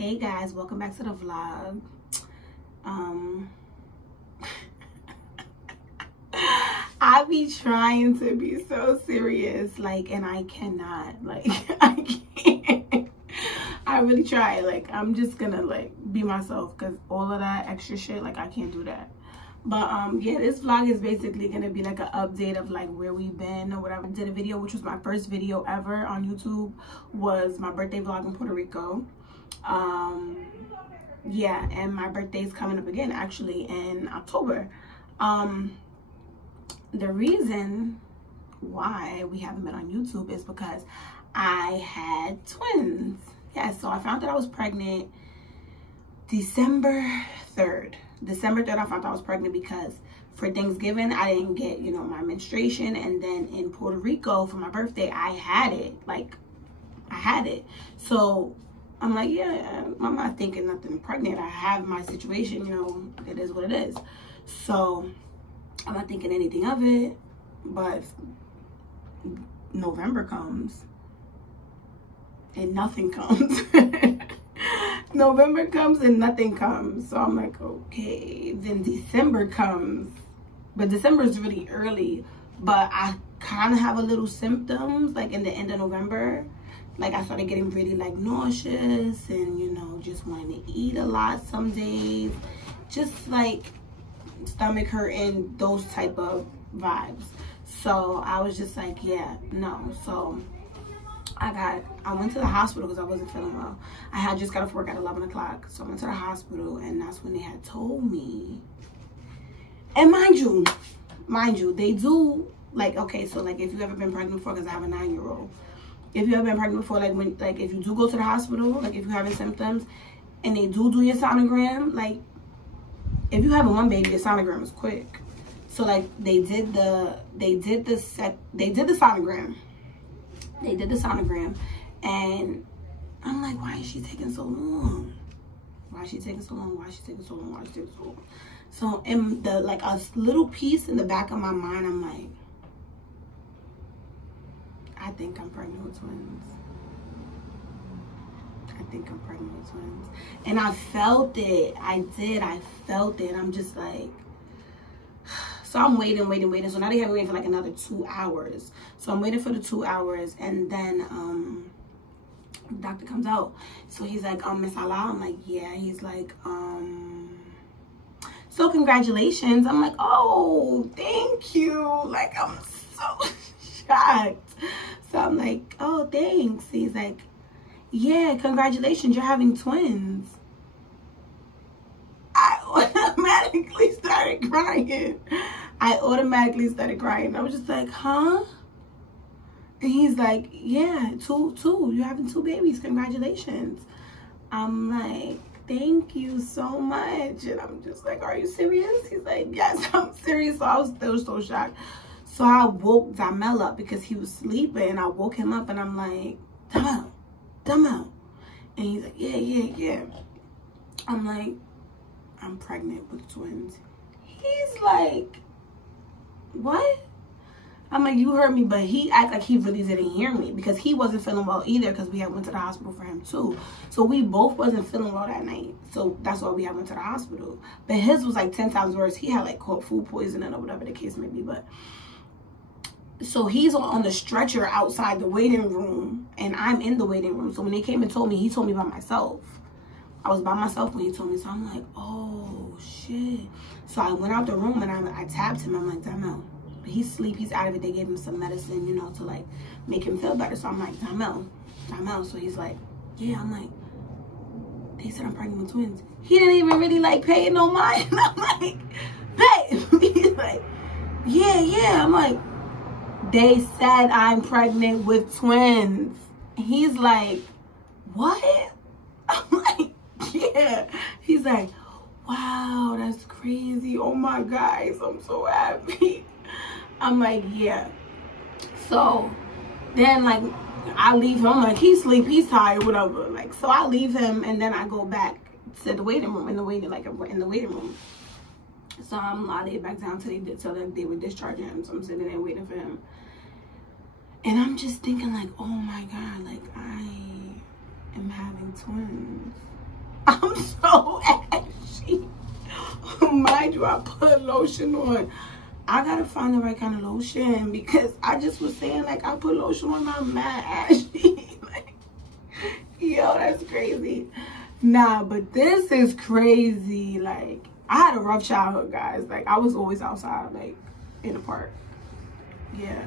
Hey guys, welcome back to the vlog. I be trying to be so serious, like, and I cannot, like, I can't. I really try, like, I'm just gonna, like, be myself, because all of that extra shit, like, I can't do that. But yeah, this vlog is basically gonna be like an update of like where we've been or whatever. I did a video, which was my first video ever on YouTube, was my birthday vlog in Puerto Rico. Yeah, and my birthday's coming up again actually in October. The reason why we haven't been on YouTube is because I had twins. Yeah, so I found that I was pregnant December 3rd. December 3rd, I found out I was pregnant because for Thanksgiving, I didn't get, you know, my menstruation. And then in Puerto Rico for my birthday, I had it. Like, I had it. So I'm like, yeah, I'm not thinking nothing pregnant. I have my situation, you know, it is what it is. So I'm not thinking anything of it. But November comes and nothing comes. November comes and nothing comes. So I'm like, okay. Then December comes. But December is really early. But I kind of have a little symptoms, like in the end of November. Like I started getting really like nauseous and, you know, just wanting to eat a lot some days. Just like stomach hurting, those type of vibes. So I was just like, yeah, no. So I went to the hospital because I wasn't feeling well. I had just got off work at 11 o'clock. So I went to the hospital and that's when they had told me. And mind you, they do, like, okay, so like if you've ever been pregnant before, because I have a 9-year-old. If you ever been pregnant before, like when, like if you do go to the hospital, like if you're having symptoms and they do your sonogram, like if you having one baby, the sonogram is quick. So like they did the sonogram. They did the sonogram and I'm like, why is she taking so long? Why is she taking so long? Why is she taking so long? Why is she taking so long? So in the, like a little piece in the back of my mind, I'm like, I think I'm pregnant with twins. I think I'm pregnant with twins. And I felt it. I did. I felt it. I'm just like, so I'm waiting. So now they have me waiting for like another 2 hours. So I'm waiting for the 2 hours. And then the doctor comes out. So he's like, Miss Allah? I'm like, yeah. He's like, so congratulations. I'm like, oh, thank you. Like, I'm so shocked. So I'm like, oh, thanks. He's like, yeah, congratulations. You're having twins. I automatically started crying. I was just like, huh? And he's like, yeah, two. You're having 2 babies. Congratulations. I'm like, thank you so much. And I'm just like, are you serious? He's like, yes, I'm serious. So I was still so shocked. So I woke Damel up because he was sleeping. I woke him up and I'm like, Damel. And he's like, yeah. I'm like, I'm pregnant with twins. He's like, what? I'm like, you heard me, but he acted like he really didn't hear me because he wasn't feeling well either because we had went to the hospital for him too. So we both wasn't feeling well that night. So that's why we had went to the hospital. But his was like 10 times worse. He had like caught food poisoning or whatever the case may be. But so he's on the stretcher outside the waiting room and I'm in the waiting room. So when they came and told me, he told me by myself. I was by myself when he told me. So I'm like, oh shit. So I went out the room and I tapped him. I'm like, Damel. But he's asleep. He's out of it. They gave him some medicine, you know, to like make him feel better. So I'm like, Damel. So he's like, yeah. I'm like, they said I'm pregnant with twins. He didn't even really like pay it no mind. I'm like, babe. He's like, yeah. I'm like, they said I'm pregnant with twins. He's like, what? I'm like, yeah. He's like, wow, that's crazy. Oh my guys, I'm so happy. I'm like, yeah. So then like I leave him. I'm like, he's asleep, he's tired, whatever. Like, so I leave him and then I go back to the waiting room, in the waiting room. So I'm laid back down till they were discharging him. So I'm sitting there waiting for him. And I'm just thinking like, oh my God, like I am having twins. I'm so ashy. Mind you, I put lotion on. I gotta find the right kind of lotion because I just was saying, like, I put lotion on, I'm mad ashy. Like, yo, that's crazy. Nah, but this is crazy. Like, I had a rough childhood, guys. Like, I was always outside, like, in the park. Yeah.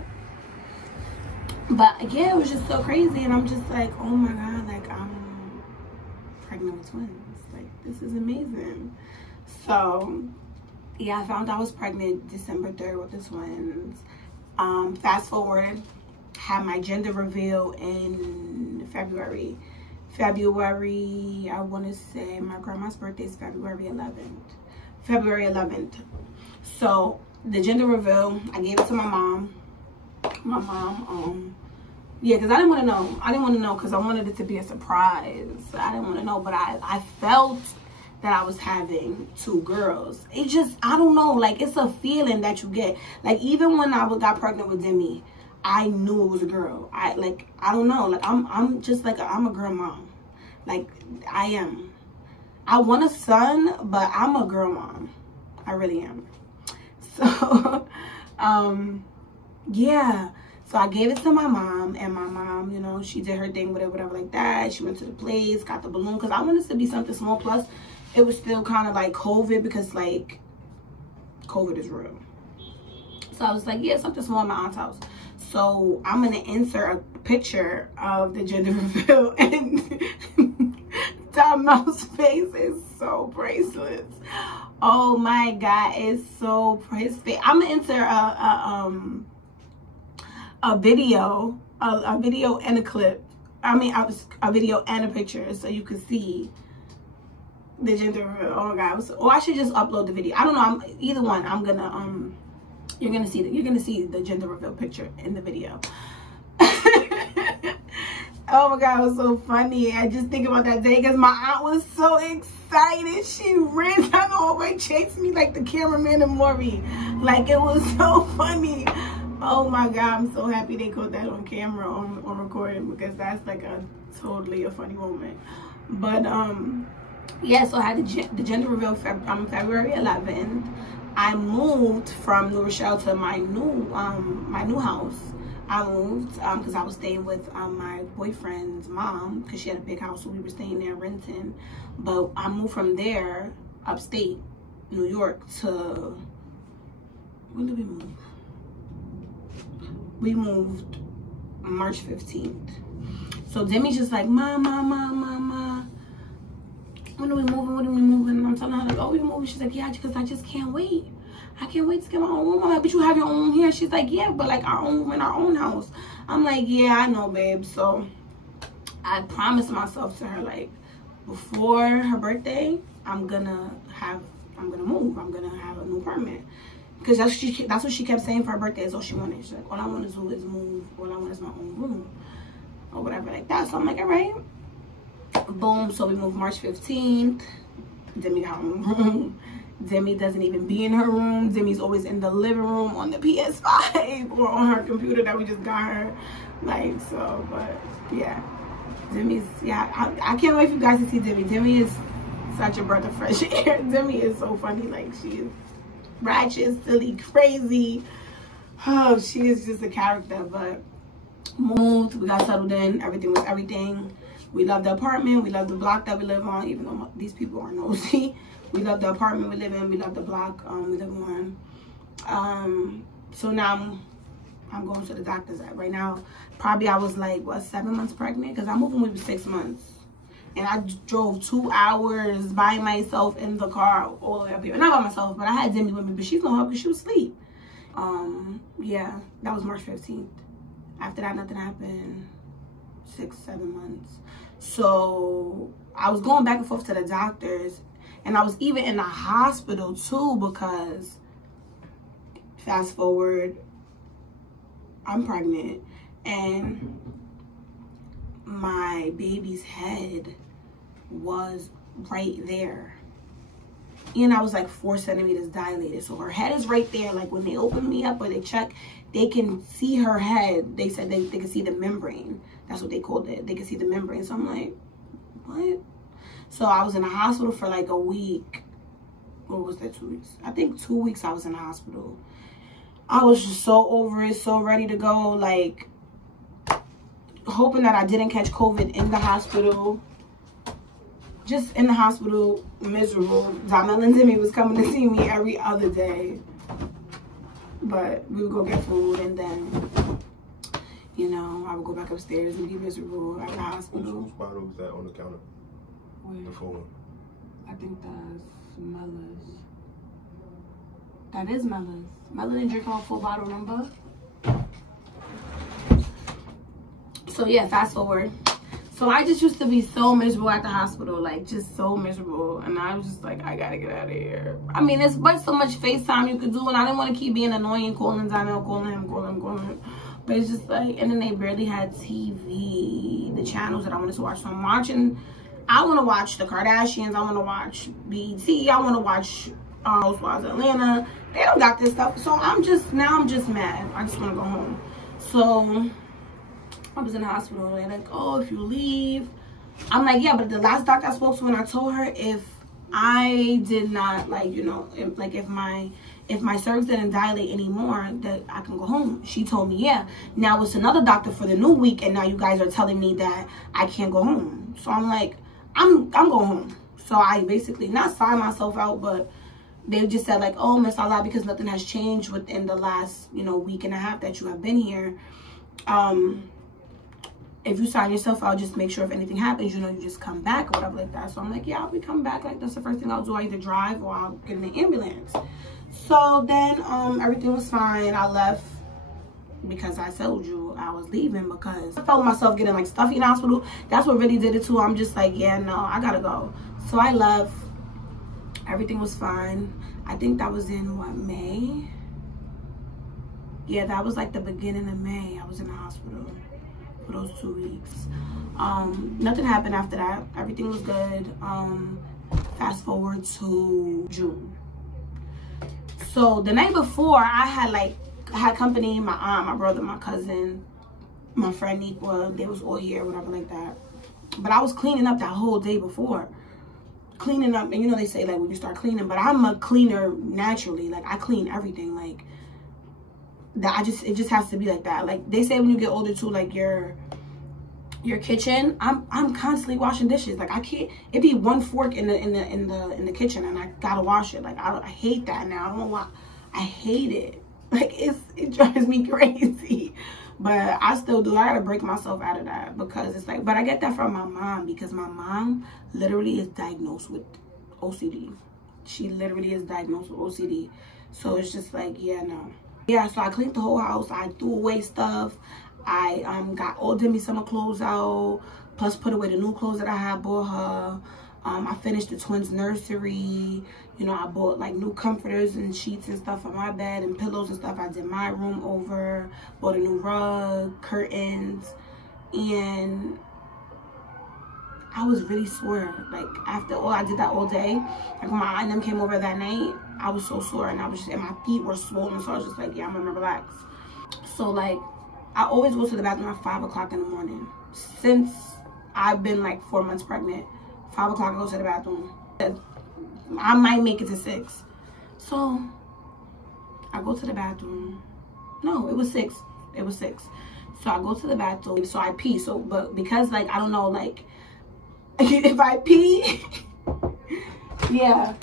But, yeah, it was just so crazy. And I'm just like, oh, my God. Like, I'm pregnant with twins. Like, this is amazing. So, yeah, I found I was pregnant December 3rd with the twins. Fast forward, had my gender reveal in February. I want to say my grandma's birthday is February 11th. So the gender reveal, I gave it to my mom. Yeah, because I didn't want to know. Because I wanted it to be a surprise. I didn't want to know, but I felt that I was having two girls. It just, I don't know, like, it's a feeling that you get. Like, even when I got pregnant with Demi, I knew it was a girl. I don't know, like, I'm just like, I'm a girl mom. Like, I am. I want a son, but I'm a girl mom. I really am. So, yeah. So I gave it to my mom, and my mom, you know, she did her thing with it, whatever like that. She went to the place, got the balloon, because I wanted it to be something small. Plus, it was still kind of like COVID, because, like, COVID is real. So I was like, yeah, something small at my aunt's house. So I'm going to insert a picture of the gender reveal, and Tom Mouse face is so priceless. Oh my God, it's so priceless. I'm going to insert a video and a clip. I mean, a video and a picture, so you can see the gender reveal. Oh my God. Or I should just upload the video. I don't know. Either one. I'm gonna you're gonna see the gender reveal picture in the video. Oh my God, it was so funny. I just think about that day because my aunt was so excited. She ran down the hallway, chased me like the cameraman in Maury. Like, it was so funny. Oh my God, I'm so happy they caught that on camera, on recording, because that's like totally a funny moment. But yeah, so I had the gender reveal February 11th. I moved from New Rochelle to my new house. I moved because I was staying with my boyfriend's mom, because she had a big house, so we were staying there renting. But I moved from there, upstate New York, to, when did we move? We moved March 15th. So Demi's just like, Mama, when are we moving? And I'm telling her, like, oh, we're moving. She's like, yeah, because I just can't wait. I can't wait to get my own room. I'm like, but you have your own room here. She's like, yeah, but like our own room in our own house. I'm like, yeah, I know, babe. So I promised myself to her, like, before her birthday, I'm gonna move. I'm gonna have a new apartment. Because that's what she kept saying for her birthday, is all she wanted. She's like, all I want to do is move. All I want is my own room. Or whatever like that. So I'm like, all right. Boom. So we moved March 15th. Demi got her own room. Demi doesn't even be in her room. Demi's always in the living room on the PS5 or on her computer that we just got her. Like, so, but yeah. Demi's, yeah, I can't wait for you guys to see Demi. Demi is such a breath of fresh air. Demi is so funny. Like, she is ratchet, silly, crazy. Oh, she is just a character. But moved, we got settled in. Everything was everything. We love the apartment. We love the block that we live on, even though these people are nosy. We love the apartment we live in. We love the block we live on. So now I'm going to the doctor's right now. Probably I was like, what, 7 months pregnant? Because I moved when we were 6 months. And I drove 2 hours by myself in the car all the way up here. Not by myself, but I had Demi with me. But she's not up because she was asleep. Yeah, that was March 15th. After that, nothing happened. 6, 7 months. So I was going back and forth to the doctors. And I was even in the hospital too, because fast forward, I'm pregnant and my baby's head was right there. And I was like 4 centimeters dilated. So her head is right there. Like when they open me up or they check, they can see her head. They said they can see the membrane. That's what they called it. They can see the membrane. So I'm like, what? So I was in the hospital for like a week. Or was that 2 weeks? I think 2 weeks I was in the hospital. I was just so over it, so ready to go, like hoping that I didn't catch COVID in the hospital. Just in the hospital, miserable. Donna and Timmy was coming to see me every other day. But we would go get food, and then, you know, I would go back upstairs and be miserable at the hospital. Whose bottle was that on the counter? Where? The full one. I think that's Mella's. That is Mella's. Mella didn't drink her full bottle, remember? So yeah, fast forward. So I just used to be so miserable at the hospital, like just so miserable. And I was just like, I gotta get out of here. I mean, it's but so much FaceTime you could do, and I didn't want to keep being annoying, calling Donnell, calling him. But it's just like, and then they barely had TV, the channels that I wanted to watch. So I'm watching, I want to watch the Kardashians, I want to watch BET, I want to watch Housewives of Atlanta. They don't got this stuff. So I'm just mad. I just want to go home. So I was in the hospital, and they're like, oh, if you leave. I'm like, yeah, but the last doctor I spoke to, when I told her if I did not, like, you know, if my cervix didn't dilate anymore, that I can go home. She told me, yeah. Now it's another doctor for the new week, and now you guys are telling me that I can't go home. So I'm like, I'm going home. So I basically not signed myself out, but they just said like, oh, Miss Allah, because nothing has changed within the last, you know, week and a half that you have been here. If you sign yourself out, just make sure if anything happens, you know, you just come back or whatever like that. So I'm like, yeah, I'll be coming back. Like, that's the first thing I'll do. I either drive or I'll get in the ambulance. So then everything was fine. I left because I told you I was leaving, because I felt myself getting like stuffy in the hospital. That's what really did it too. I'm just like, yeah, no, I gotta go. So I left. Everything was fine. I think that was in what, May? Yeah, that was like the beginning of May. I was in the hospital for those 2 weeks. Nothing happened after that. Everything was good. Fast forward to June. So the night before, I had company, my aunt, my brother, my cousin, my friend Nikwa. They was all here, whatever like that. But I was cleaning up that whole day before. Cleaning up, and you know they say like when you start cleaning, but I'm a cleaner naturally. Like, I clean everything. Like, that it just has to be like that. Like they say when you get older too, like your kitchen, I'm constantly washing dishes. Like, I can't, it be one fork in the kitchen and I gotta wash it. Like, I hate that now. I don't know why. I hate it. Like, it drives me crazy. But I still do. I gotta break myself out of that, because it's like, but I get that from my mom, because my mom literally is diagnosed with OCD. She literally is diagnosed with OCD. So it's just like, yeah, no. Yeah, so I cleaned the whole house. I threw away stuff. I got all Demi summer clothes out, plus put away the new clothes that I had bought her. I finished the twins' nursery. You know, I bought like new comforters and sheets and stuff for my bed and pillows and stuff. I did my room over, bought a new rug, curtains, and I was really sore. Like, after all, I did that all day. Like, when my aunt and them came over that night, I was so sore, and my feet were swollen. So I was just like, yeah, I'm gonna relax. So like, I always go to the bathroom at 5 o'clock in the morning. Since I've been like 4 months pregnant, 5 o'clock I go to the bathroom. I might make it to 6. So I go to the bathroom. No, it was 6. It was 6. So I go to the bathroom. So I pee. So, but because like, I don't know, like, if I pee, yeah.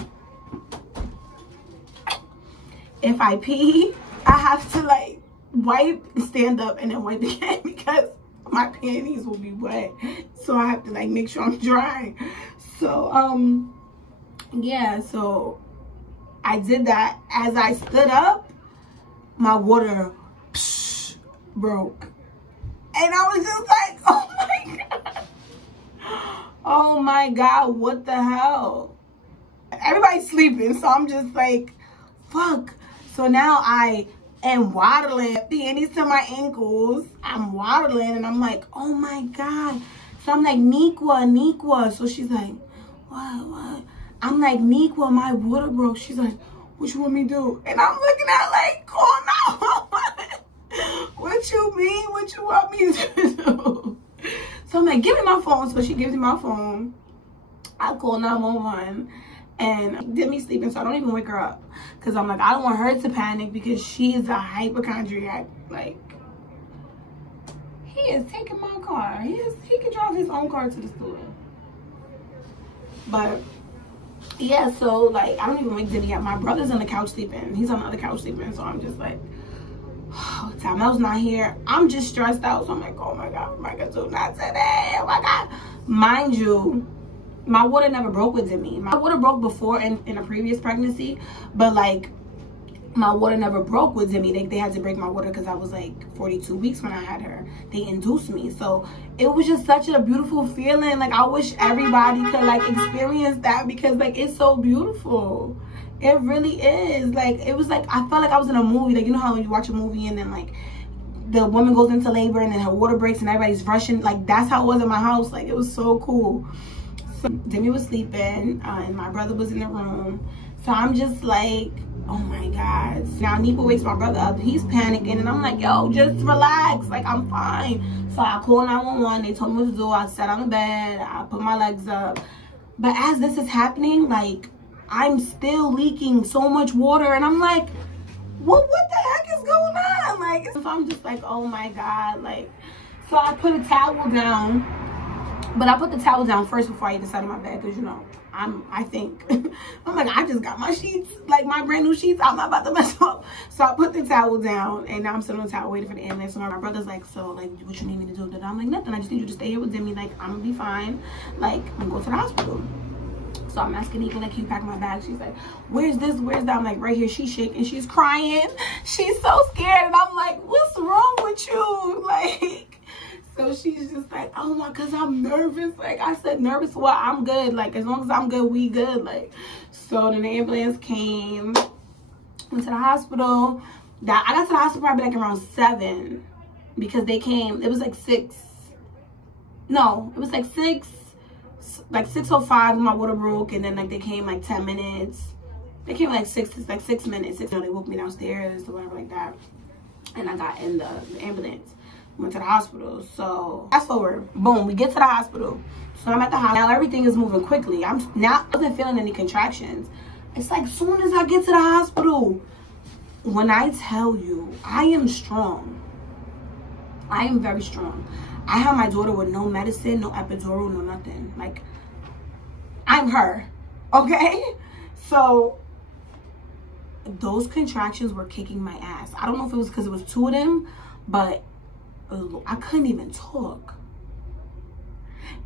If I pee, I have to like wipe, stand up, and then wipe again, because my panties will be wet. So I have to like make sure I'm dry. So yeah, so I did that. As I stood up, my water broke, and I was just like, oh my god, oh my god, what the hell? Everybody's sleeping, so I'm just like, fuck. So now I am waddling, panties to my ankles. I'm waddling, and I'm like, oh my god. So I'm like, Nikwa. So she's like, what? I'm like, Nikwa, my water broke. She's like, what you want me to do? And I'm looking at her like, oh no. What you mean? What you want me to do? So I'm like, give me my phone. So she gives me my phone. I call 911 and Demi sleeping, so I don't even wake her up. Because I'm like, I don't want her to panic because she is a hypochondriac. Like, he is taking my car. He can drive his own car to the store. But yeah, so like I don't even wake Demi up. My brother's on the couch sleeping. He's on the other couch sleeping. So I'm just like, oh, Tamel's not here. I'm just stressed out. So I'm like, oh my God, what am I gonna do not today? Oh my God. Mind you, my water never broke with Demi. My water broke before in a previous pregnancy, but like my water never broke with Demi. They had to break my water because I was like 42 weeks when I had her. They induced me. So it was just such a beautiful feeling. Like I wish everybody could like experience that because like it's so beautiful. It really is. Like it was like I felt like I was in a movie. Like you know how you watch a movie and then like the woman goes into labor and then her water breaks and everybody's rushing. Like that's how it was in my house. Like it was so cool. So Demi was sleeping and my brother was in the room. So I'm just like, oh my God. Now Nipa wakes my brother up. He's panicking and I'm like, yo, just relax. Like I'm fine. So I called 911. They told me what to do. I sat on the bed. I put my legs up. But as this is happening, like I'm still leaking so much water and I'm like, what the heck is going on? Like, so I'm just like, oh my God. Like, so I put a towel down. But I put the towel down first before I even sat on my bed because, you know, I think, I'm like, I just got my sheets, like my brand new sheets. I'm not about to mess up. So I put the towel down and now I'm sitting on the towel waiting for the ambulance. So my brother's like, so like, what you need me to do? And I'm like, nothing. I just need you to stay here with Demi. Like, I'm gonna be fine. Like, I'm going to the hospital. So I'm asking Nipa, like, can you pack my bag? She's like, where's this? Where's that? I'm like, right here. She's shaking. She's crying. She's so scared. And I'm like, what's wrong with you? Like, so she's just like, oh my, because I'm nervous. Like I said, nervous. Well, I'm good. Like as long as I'm good, we good. Like, so then the ambulance came, went to the hospital. I got to the hospital probably like around 7 because they came. It was like 6. No, it was like 6. Like 6:05 when my water broke, and then like they came like 10 minutes. They came like 6 minutes. They woke me downstairs or whatever like that, and I got in the ambulance. Went to the hospital. So fast forward, boom, we get to the hospital. So I'm at the hospital. Now everything is moving quickly. I wasn't feeling any contractions. It's like soon as I get to the hospital, when I tell you I am strong, I am very strong. I have my daughter with no medicine, no epidural, no nothing. Like I'm her, okay? So those contractions were kicking my ass. I don't know if it was because it was 2 of them, but I couldn't even talk.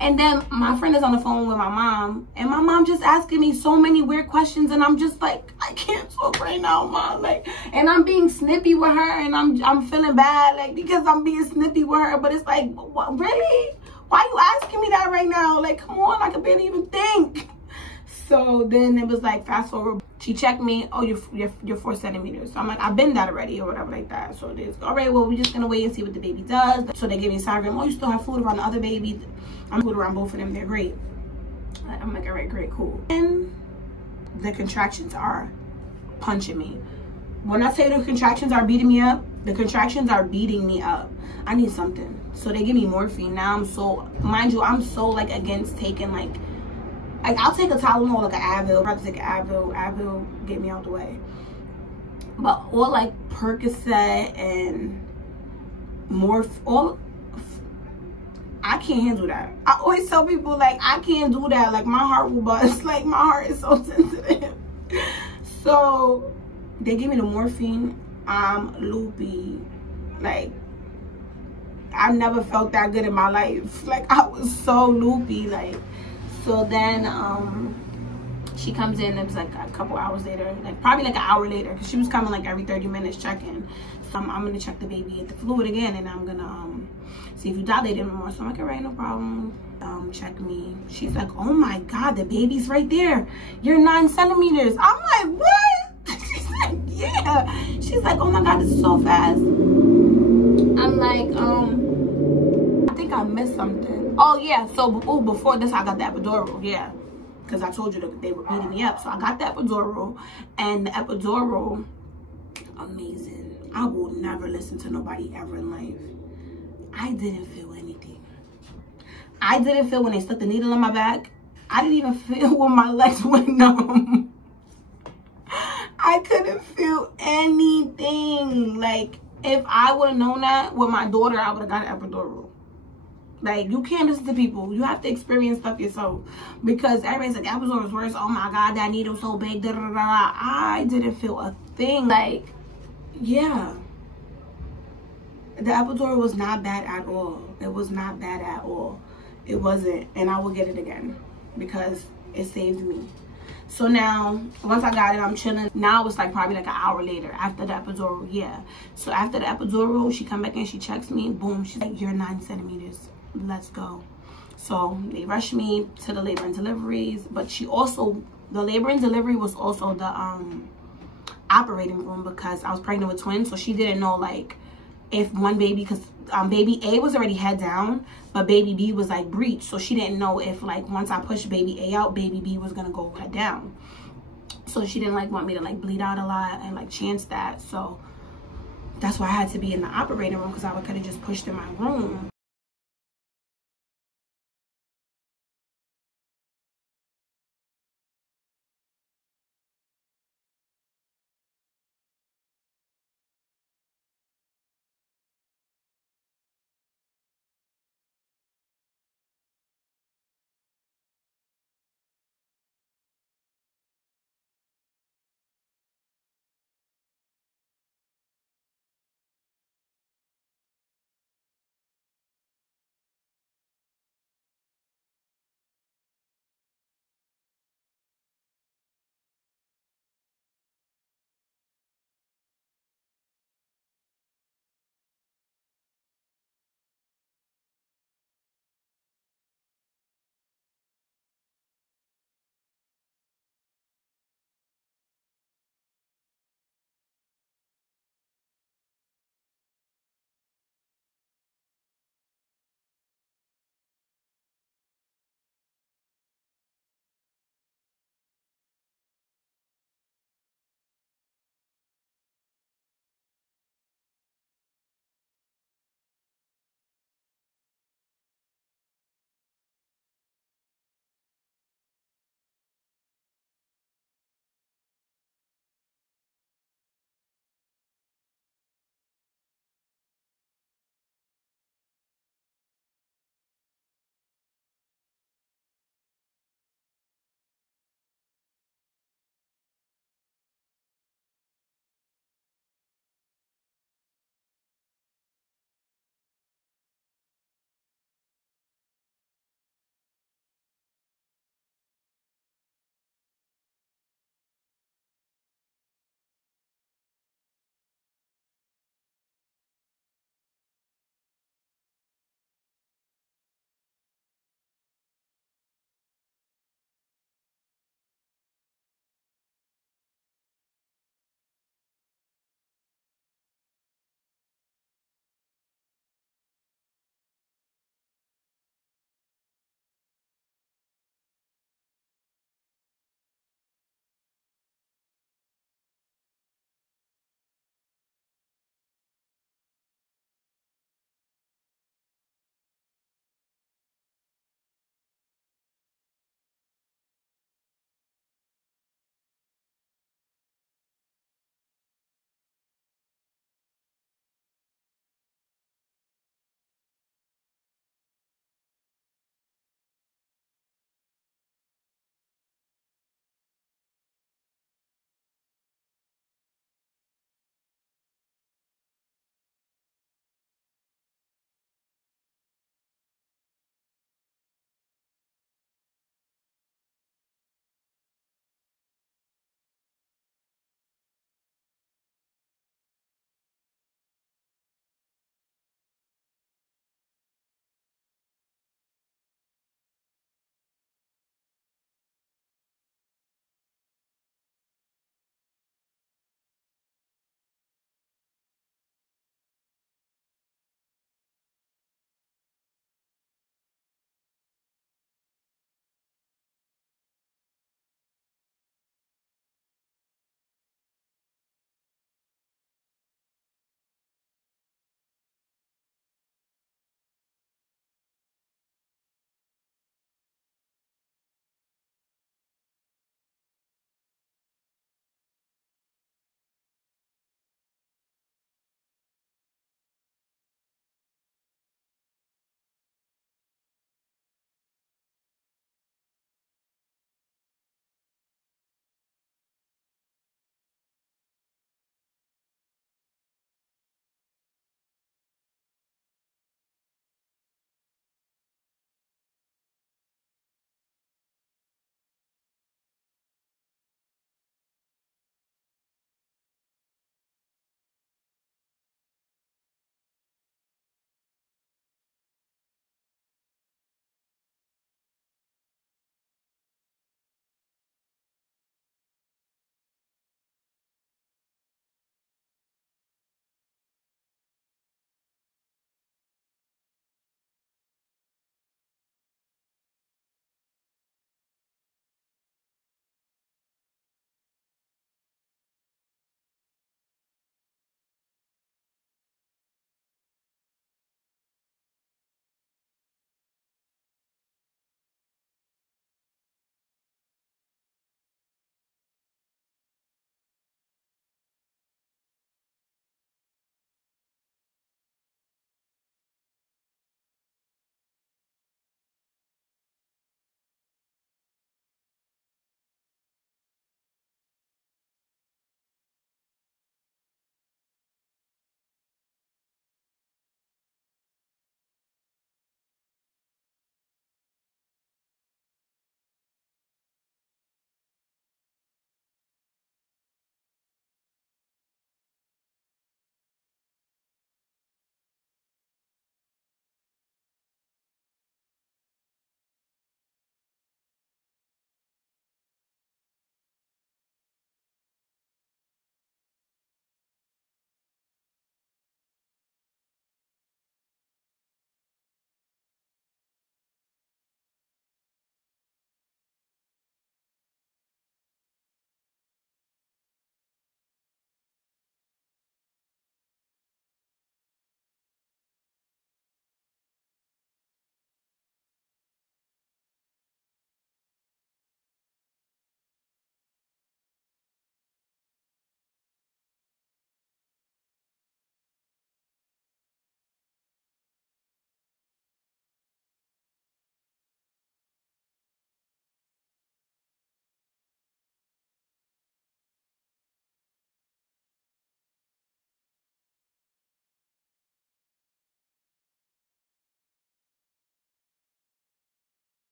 And then my friend is on the phone with my mom, and my mom just asking me so many weird questions, and I'm just like, I can't talk right now, Mom. Like, and I'm being snippy with her, and I'm feeling bad, like, because I'm being snippy with her. But it's like, what, really? Why are you asking me that right now? Like, come on, I can barely even think. So then it was like, fast forward, she checked me. Oh, you're 4 centimeters. So I'm like, I've been that already or whatever like that. So there's, all right, well, we're just gonna wait and see what the baby does. So they gave me a sonogram. Oh, you still have fluid around the other baby. I'm fluid around both of them. They're great. I'm like, all right, great, cool. And the contractions are punching me. When I say the contractions are beating me up, the contractions are beating me up. I need something. So they give me morphine. Now I'm so, mind you, I'm so like against taking like I'll take a Tylenol, like an Advil. I'd rather take an Advil, get me out the way. But all like Percocet and I can't handle that. I always tell people like, I can't do that. Like my heart will bust. Like my heart is so sensitive. So they give me the morphine. I'm loopy. Like I never felt that good in my life. Like I was so loopy. Like, so then she comes in. It was like a couple hours later, like probably like an hour later, because she was coming like every 30 minutes checking. So I'm gonna check the baby at the fluid again, and I'm gonna see if you dilate anymore. So I'm like, all right, no problem. Check me. She's like, oh my God, the baby's right there. You're 9 centimeters. I'm like, what? She's like, yeah. She's like, oh my God, this is so fast. I'm like, I think I missed something. Oh yeah, so before this I got the epidural, yeah, because I told you that they were beating me up. So I got the epidural, and the epidural, amazing. I will never listen to nobody ever in life. I didn't feel anything. I didn't feel when they stuck the needle in my back. I didn't even feel when my legs went numb. I couldn't feel anything. Like, if I would have known that with my daughter, I would have got an epidural. Like, you can't listen to people. You have to experience stuff yourself. Because everybody's like, the epidural was worse. Oh my God, that needle so big. Da, da, da, da. I didn't feel a thing. Like, yeah. The epidural was not bad at all. It was not bad at all. It wasn't. And I will get it again. Because it saved me. So now, once I got it, I'm chilling. Now it's like probably like an hour later after the epidural. Yeah. So after the epidural, she come back in, she checks me. Boom. She's like, you're 9 centimeters. Let's go. So they rushed me to the labor and deliveries. But she also, the labor and delivery was also the operating room because I was pregnant with twins. So she didn't know like if one baby, because baby A was already head down, but baby B was like breech. So she didn't know if like once I pushed baby A out, baby B was gonna go head down. So she didn't like want me to like bleed out a lot and like chance that. So that's why I had to be in the operating room, because I could have just pushed in my room.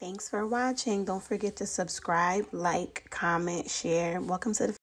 Thanks for watching. Don't forget to subscribe, like, comment, share. Welcome to the